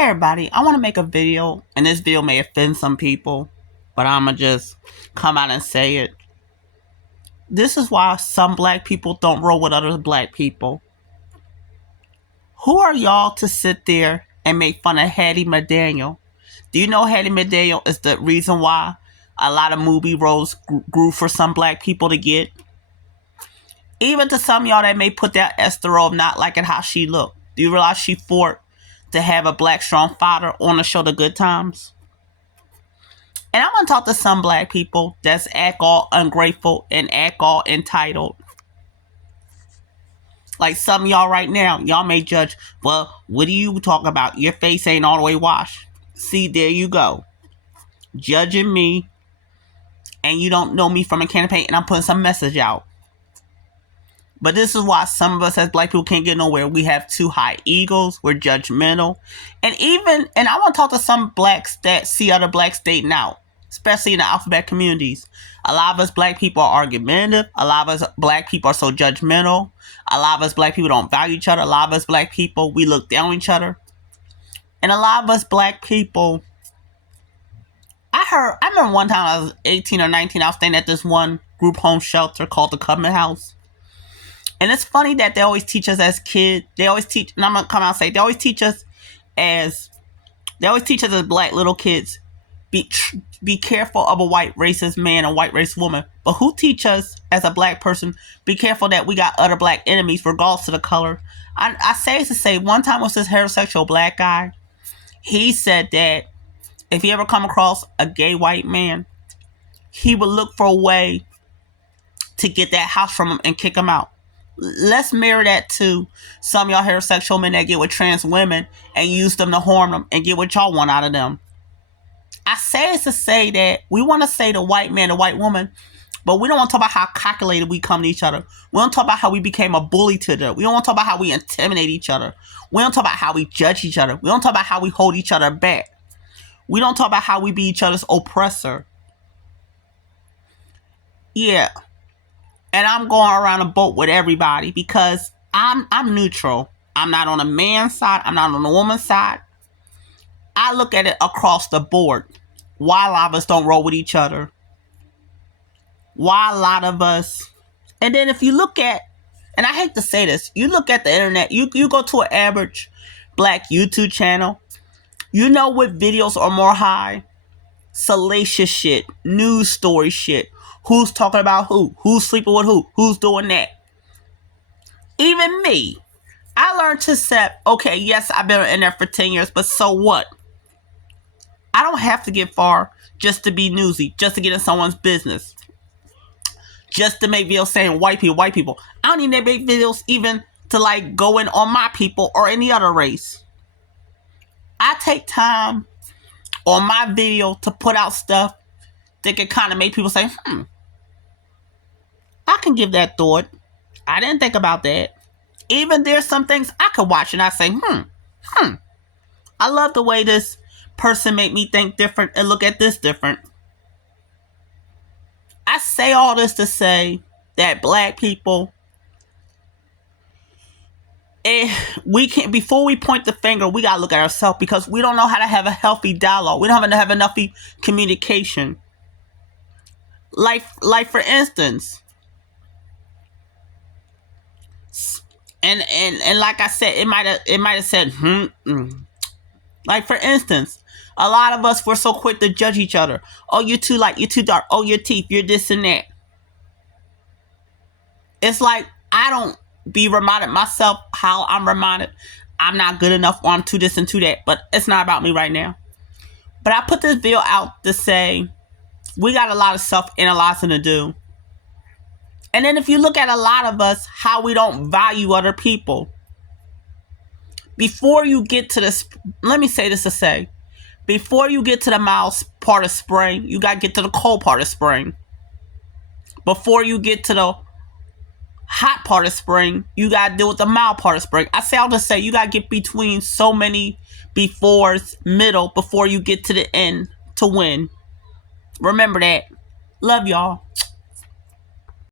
Hey everybody, I want to make a video, and this video may offend some people, but I'ma just come out and say it. This is why some black people don't roll with other black people. Who are y'all to sit there and make fun of Hattie McDaniel? Do you know Hattie McDaniel is the reason why a lot of movie roles grew for some black people to get? Even to some of y'all that may put that Esther of not liking how she looked. Do you realize she fought to have a black strong father on the show The Good Times? And I want to talk to some black people that's act all ungrateful and act all entitled. Like some of y'all right now, y'all may judge, well, what are you talking about? Your face ain't all the way washed. See, there you go. Judging me, and you don't know me from a can of paint, and I'm putting some message out. But this is why some of us as black people can't get nowhere. We have too high egos. We're judgmental. And I want to talk to some blacks that see other blacks dating out, especially in the alphabet communities. A lot of us black people are argumentative. A lot of us black people are so judgmental. A lot of us black people don't value each other. A lot of us black people, we look down on each other. And a lot of us black people, I remember one time I was 18 or 19, I was staying at this one group home shelter called the Covenant House. And it's funny that they always teach us as kids. They always teach, and I'm gonna come out and say, they always teach us as black little kids, be careful of a white racist man and white racist woman. But who teach us as a black person, be careful that we got other black enemies regardless of the color? I say this to say, one time was this heterosexual black guy. He said that if he ever come across a gay white man, he would look for a way to get that house from him and kick him out. Let's mirror that to some of y'all heterosexual men that get with trans women and use them to harm them and get what y'all want out of them. I say this to say that we want to say the white man, the white woman, but we don't want to talk about how calculated we come to each other. We don't talk about how we became a bully to them. We don't want to talk about how we intimidate each other. We don't talk about how we judge each other. We don't talk about how we hold each other back. We don't talk about how we be each other's oppressor. Yeah. And I'm going around a boat with everybody because I'm neutral. I'm not on a man's side. I'm not on a woman's side. I look at it across the board. Why a lot of us don't roll with each other. Why a lot of us. And then if you look at, and I hate to say this, you look at the internet, you go to an average black YouTube channel, you know what videos are more high? Salacious shit, news story shit. Who's talking about who? Who's sleeping with who? Who's doing that? Even me. I learned to accept, okay, yes, I've been in there for 10 years, but so what? I don't have to get far just to be newsy, just to get in someone's business. Just to make videos saying white people. I don't even make videos even to like go in on my people or any other race. I take time on my video to put out stuff that can kind of make people say, I can give that thought. I didn't think about that. Even there's some things I could watch and I say, I love the way this person made me think different and look at this different. I say all this to say that black people, we can't, before we point the finger, we gotta look at ourselves because we don't know how to have a healthy dialogue. We don't have enough communication. Like for instance, and like I said, it might have said Like for instance, a lot of us, we're so quick to judge each other. Oh, you're too light, you're too dark. Oh, your teeth, you're this and that. It's like I don't be reminded myself how I'm reminded I'm not good enough or I'm too this and too that. But it's not about me right now. But I put this video out to say we got a lot of self-analyzing to do. And then if you look at a lot of us, how we don't value other people. Before you get to this, let me say this to say, before you get to the mild part of spring, you got to get to the cold part of spring. Before you get to the hot part of spring, you got to deal with the mild part of spring. I'll just say you got to get between so many befores, middle, before you get to the end to win. Remember that. Love y'all.